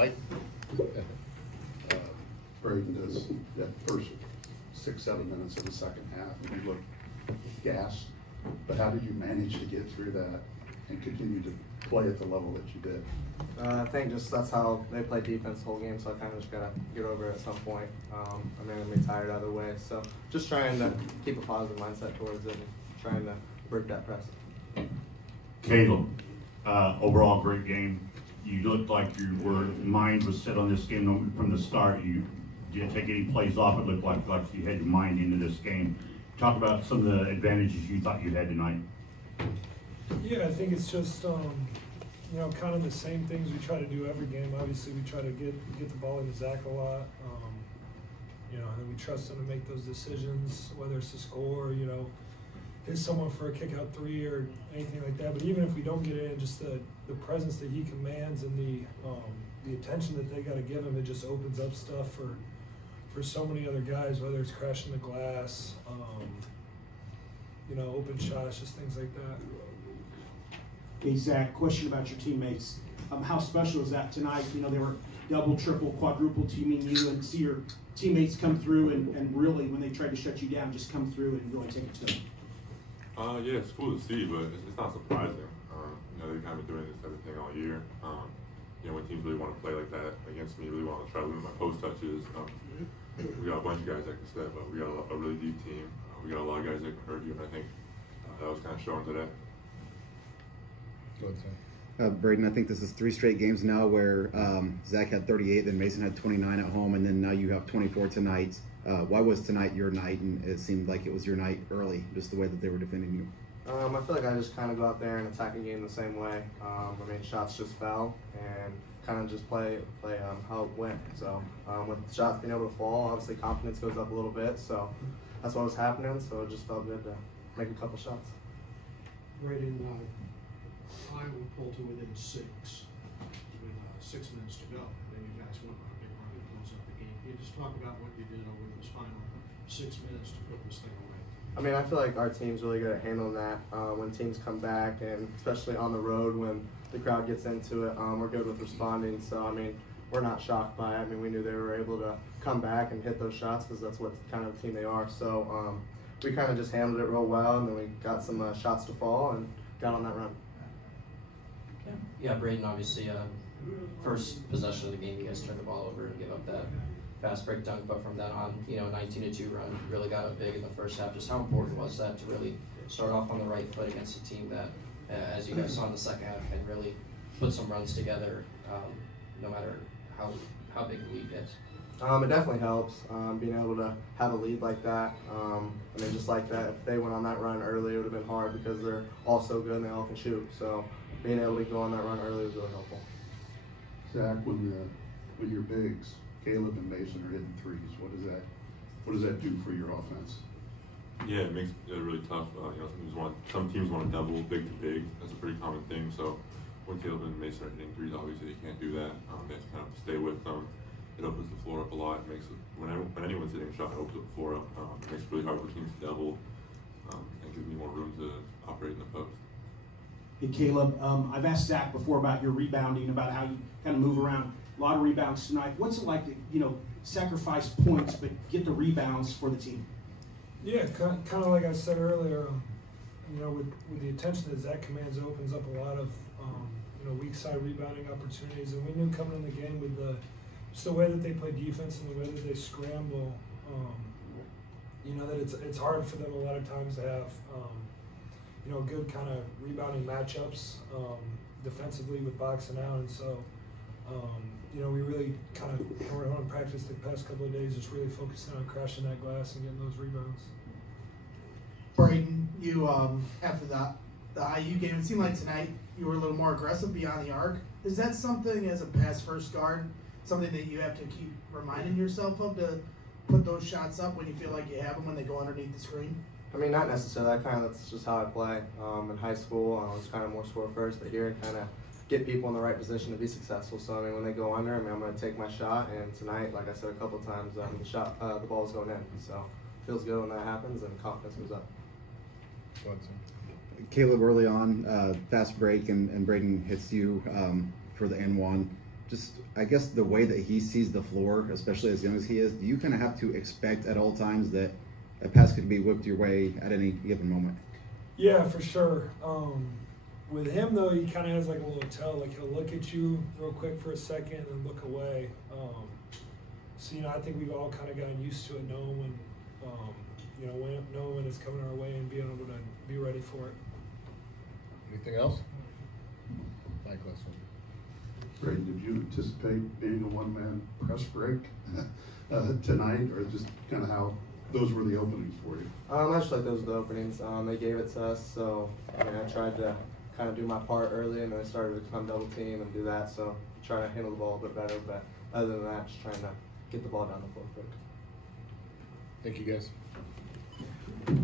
Mike? Braden does that first 6-7 minutes of the second half, and you look gassed. But how did you manage to get through that and continue to play at the level that you did? I think just that's how they play defense the whole game, so I kind of just got to get over it at some point. I mean, I'm going to be tired either way, so just trying to keep a positive mindset towards it and trying to break that press. Caleb, overall great game. You looked like your mind was set on this game from the start. You didn't take any plays off. It looked like you had your mind into this game. Talk about some of the advantages you thought you had tonight. Yeah, I think it's just you know, kind of the same things we try to do every game. Obviously, we try to get the ball into Zach a lot. You know, and we trust him to make those decisions, whether it's to score, you know, hit someone for a kick-out three or anything like that. But even if we don't get it in, just the presence that he commands and the attention that they got to give him, it just opens up stuff for so many other guys, whether it's crashing the glass, you know, open shots, just things like that. Hey, Zach, question about your teammates. How special is that tonight? You know, they were double, triple, quadruple teaming you, and see your teammates come through and really, when they tried to shut you down, just come through and really take it to them. Yeah, it's cool to see, but it's not surprising. You know, they've kind of been doing this everything all year. You know, when teams really want to play like that against me, really want to try to limit my post touches. We got a bunch of guys that can step, but we got a really deep team. We got a lot of guys that can hurt you, and I think that was kind of shown today. Braden, I think this is 3 straight games now where Zach had 38, then Mason had 29 at home, and then now you have 24 tonight. Why was tonight your night? And it seemed like it was your night early, just the way that they were defending you. I feel like I just kind of go out there and attack a game the same way. I mean, shots just fell and kind of just play how it went. So with shots being able to fall, obviously confidence goes up a little bit. So that's what was happening. So it just felt good to make a couple shots. Braden, Iowa pulled to within 6 with 6 minutes to go. Then you guys went on a big run to close up the game. Can you just talk about what you did over those final 6 minutes to put this thing away? I mean, I feel like our team's really good at handling that. When teams come back, and especially on the road when the crowd gets into it, we're good with responding. So, I mean, we're not shocked by it. I mean, we knew they were able to come back and hit those shots because that's what kind of team they are. So we kind of just handled it real well, and then we got some shots to fall and got on that run. Yeah, Braden, obviously, first possession of the game, you guys turned the ball over and gave up that fast break dunk, but from then on, you know, 19-2 run, really got up big in the first half. Just how important was that to really start off on the right foot against a team that, as you guys saw in the second half, can really put some runs together, no matter how big the lead gets? It definitely helps, being able to have a lead like that. I mean, just like that, if they went on that run early, it would have been hard because they're all so good and they all can shoot. So being able to go on that run early was really helpful. Zach, when your bigs, Caleb and Mason, are hitting threes, what does that do for your offense? Yeah, it makes it really tough. You know, some teams want to double big to big. That's a pretty common thing. So when Caleb and Mason are hitting threes, obviously they can't do that. They have to kind of stay with them. It opens the floor up a lot. It makes it, when anyone's hitting a shot, it opens the floor up. It makes it really hard for teams to double and gives me more room to operate in the post. Hey, Caleb, I've asked Zach before about your rebounding, about how you kind of move around. A lot of rebounds tonight. What's it like to, you know, sacrifice points but get the rebounds for the team? Yeah, kind of like I said earlier, you know, with the attention that Zach commands, it opens up a lot of, you know, weak side rebounding opportunities. And we knew coming in the game with just the way that they play defense and the way that they scramble, you know, that it's hard for them a lot of times to have, you know, good kind of rebounding matchups defensively with boxing out. And so, you know, we really kind of were on practice the past couple of days, just really focusing on crashing that glass and getting those rebounds. Braden, you after the IU game, it seemed like tonight you were a little more aggressive beyond the arc. Is that something as a pass first guard, something that you have to keep reminding yourself of to put those shots up when you feel like you have them when they go underneath the screen? I mean, not necessarily. That's just how I play. In high school, I was kind of more score first, but here kind of get people in the right position to be successful. So I mean, when they go under, I mean, I'm going to take my shot. And tonight, like I said a couple of times, the ball's going in. So it feels good when that happens, and confidence goes up. Caleb, early on, fast break, and Braden hits you for the N1. just, I guess, the way that he sees the floor, especially as young as he is, do you kind of have to expect at all times that a pass could be whipped your way at any given moment? Yeah, for sure. With him though, he kind of has like a little tell. Like he'll look at you real quick for a second and then look away. So I think we've all kind of gotten used to it, knowing when, knowing when it's coming our way and being able to be ready for it. Anything else? My question. Braden, did you anticipate being a one-man press break tonight, or just kind of how those were the openings for you? I just like those were the openings. They gave it to us, so I tried to kind of do my part early, and then I started to come double team and do that. So try to handle the ball a bit better, but other than that, just trying to get the ball down the floor quick. Thank you, guys.